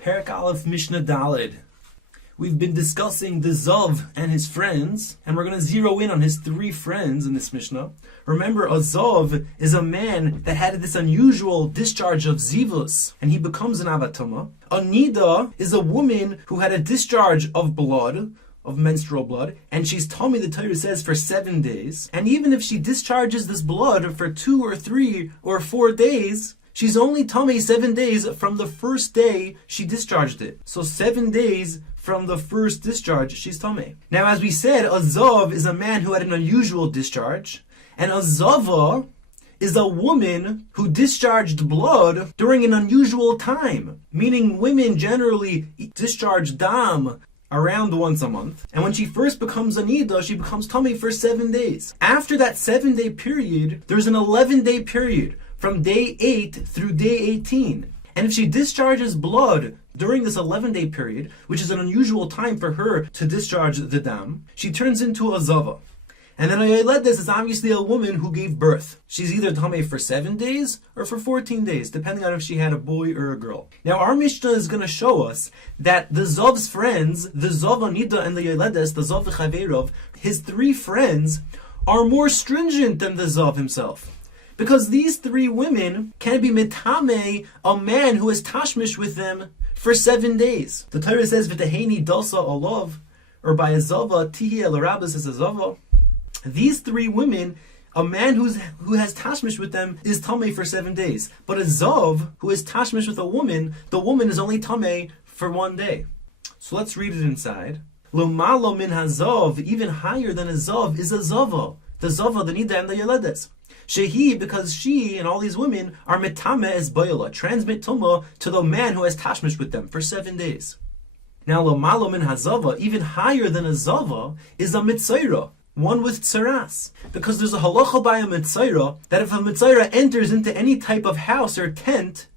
Perek Aleph Mishna Daled. We've been discussing the Zov and his friends, and we're going to zero in on his three friends in this Mishnah. Remember, a Zov is a man that had this unusual discharge of zivus, and he becomes an avatama. A Nida is a woman who had a discharge of blood, of menstrual blood, and she's tummy, the Torah says, for 7 days. And even if she discharges this blood for 2 or 3 or 4 days, she's only tummy 7 days from the first day she discharged it. So 7 days from the first discharge, she's tummy. Now, as we said, a Zov is a man who had an unusual discharge, and a Zova is a woman who discharged blood during an unusual time. Meaning women generally discharge dam around once a month. And when she first becomes a Nida, she becomes tummy for 7 days. After that 7-day period, there's an 11-day period from day 8 through day 18. And if she discharges blood during this 11-day period, which is an unusual time for her to discharge the dam, she turns into a Zova. And then a Yoledes is obviously a woman who gave birth. She's either Tameh for 7 days or for 14 days, depending on if she had a boy or a girl. Now our Mishnah is going to show us that the Zov's friends, the Zova Nida and the Yoledes, the Zov Chaverov, his three friends, are more stringent than the Zov himself. Because these three women can be mitame, a man who is tashmish with them for 7 days. The Torah says, V'teheni dasa olav, or by a Zova, tihi el rabas is a Zova. These three women, a man who has tashmish with them is tameh for 7 days. But a Zov who is tashmish with a woman, the woman is only tameh for 1 day. So let's read it inside. Lo malo min hazov, even higher than a Zov, is a Zova. The Zova, the Nida, and the Yoledes. Shehi, because she and all these women are mitame as bayala, transmit tumah to the man who has tashmish with them for 7 days. Now, lo malo min hazava, even higher than a Zava, is a Mitzora, one with tsaras. Because there's a halacha by a Mitzora that if a Mitzora enters into any type of house or tent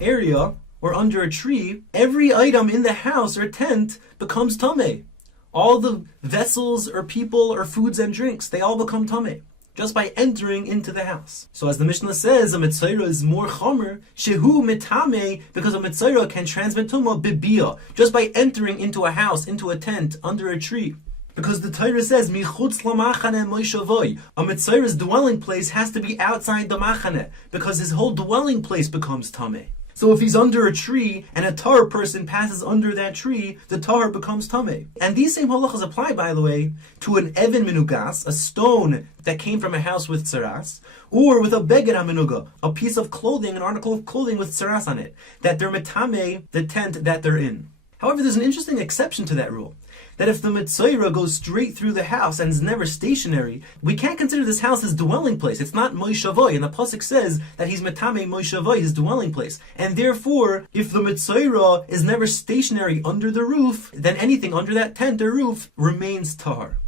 area or under a tree, every item in the house or tent becomes tameh. All the vessels or people or foods and drinks, they all become tameh just by entering into the house. So as the Mishnah says, a Mitzora is more chomer, shehu mitame, because a Mitzora can transmit tumah bibiyah, just by entering into a house, into a tent, under a tree. Because the Torah says, michutz lamachane moishavoi, a Mitzora's dwelling place has to be outside the machane, because his whole dwelling place becomes tameh. So if he's under a tree and a Torah person passes under that tree, the Torah becomes tameh. And these same halachas apply, by the way, to an even minugas, a stone that came from a house with tsaras, or with a beged hamenuga, a piece of clothing, an article of clothing with tsaras on it, that they're metameh, the tent that they're in. However, there's an interesting exception to that rule. That if the Mitzora goes straight through the house and is never stationary, we can't consider this house his dwelling place. It's not Moishavoi, and the Pasuk says that he's Metame Moishavoi, his dwelling place. And therefore, if the Mitzora is never stationary under the roof, then anything under that tent or roof remains tahar.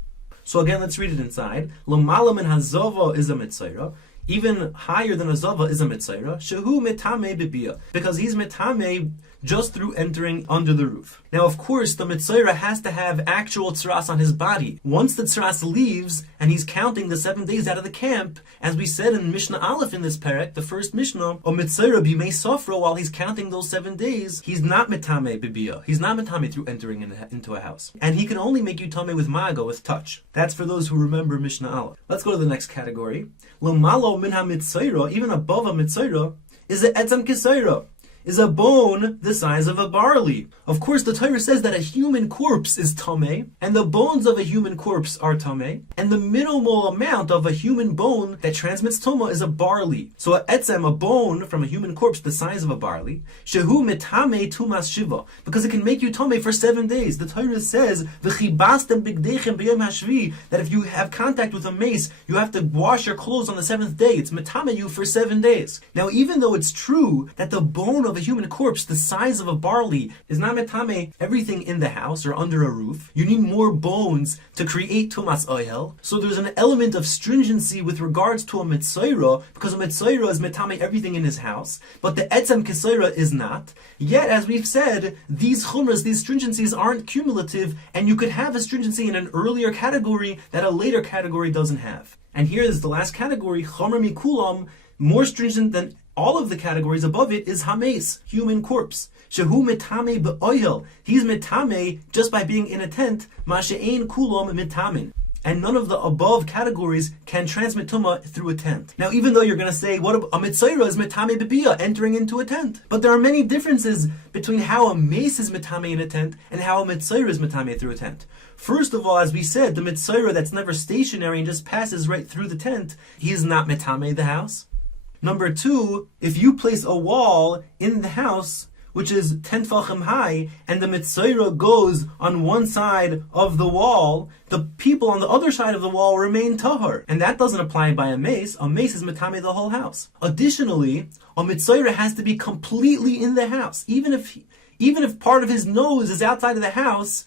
So again, let's read it inside. L'malam and hazova is a Mitzora. Even higher than a Zova is a Mitzora, shehu mitame bibiyah, because he's mitame just through entering under the roof. Now, of course, the Mitzora has to have actual tsaras on his body. Once the tsaras leaves, and he's counting the 7 days out of the camp, as we said in Mishna Aleph in this Perek, the first Mishnah, a Mitzora bimei sofra, while he's counting those 7 days, he's not mitame bibiyah. He's not mitame through entering into a house. And he can only make you tame with maga, with touch. That's for those who remember Mishna Aleph. Let's go to the next category. Lo malo min ha-mitzora, even above a Mitzora, is a etzem kisaira, is a bone the size of a barley. Of course, the Torah says that a human corpse is tameh, and the bones of a human corpse are tameh, and the minimal amount of a human bone that transmits tumah is a barley. So a etzem, a bone from a human corpse the size of a barley, shehu mitame tumas shiva, because it can make you tameh for 7 days. The Torah says, v'chibastem bigdechem b'yom hashvi, that if you have contact with a mace, you have to wash your clothes on the 7th day. It's mitame you for 7 days. Now, even though it's true that the bone of a human corpse the size of a barley is not metame everything in the house or under a roof, you need more bones to create tumas oil. So there's an element of stringency with regards to a Mitzora, because a Mitzora is metame everything in his house, but the etzem kisaira is not. Yet, as we've said, these chumras, these stringencies aren't cumulative, and you could have a stringency in an earlier category that a later category doesn't have. And here is the last category, chomer mikulam, more stringent than all of the categories above it is hames, human corpse. Shehu mitame be'ohel. He's mitame just by being in a tent. Ma she'ein kulom mitamin. And none of the above categories can transmit tumah through a tent. Now, even though you're going to say, what a Mitzora is mitame bebiyah, entering into a tent. But there are many differences between how a mace is mitame in a tent and how a Mitzora is mitame through a tent. First of all, as we said, the Mitzora that's never stationary and just passes right through the tent, he is not mitame the house. Number two, if you place a wall in the house, which is 10 tefachim high, and the Mitzora goes on one side of the wall, the people on the other side of the wall remain tahor. And that doesn't apply by a mace. A mace is mitame the whole house. Additionally, a Mitzora has to be completely in the house. Even if part of his nose is outside of the house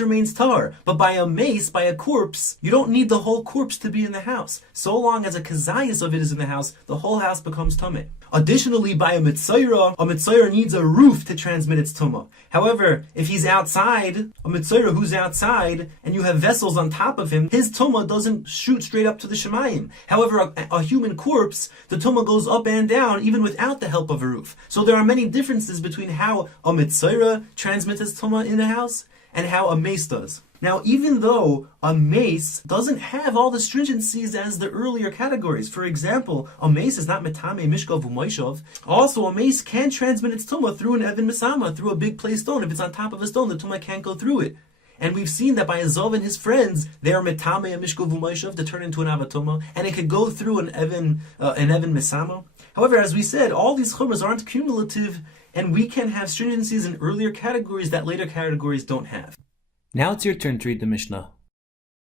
remains tahor. But by a mace, by a corpse, you don't need the whole corpse to be in the house. So long as a kazayas of it is in the house, the whole house becomes tameh. Additionally, by a Mitzora needs a roof to transmit its tumah. However, if he's outside, a Mitzora who's outside, and you have vessels on top of him, his tumah doesn't shoot straight up to the shemayim. However, a human corpse, the tumah goes up and down even without the help of a roof. So there are many differences between how a Mitzora transmits its tumah in the house and how a mace does. Now, even though a mace doesn't have all the stringencies as the earlier categories, for example, a mace is not metame mishkov u'moishov. Also, a mace can transmit its tumah through an even misama, through a big clay stone. If it's on top of a stone, the tumah can't go through it. And we've seen that by a Zova and his friends, they are metame a mishkov u'moishov to turn into an avatuma, and it could go through an even misama. However, as we said, all these chumras aren't cumulative, and we can have stringencies in earlier categories that later categories don't have. Now it's your turn to read the Mishnah.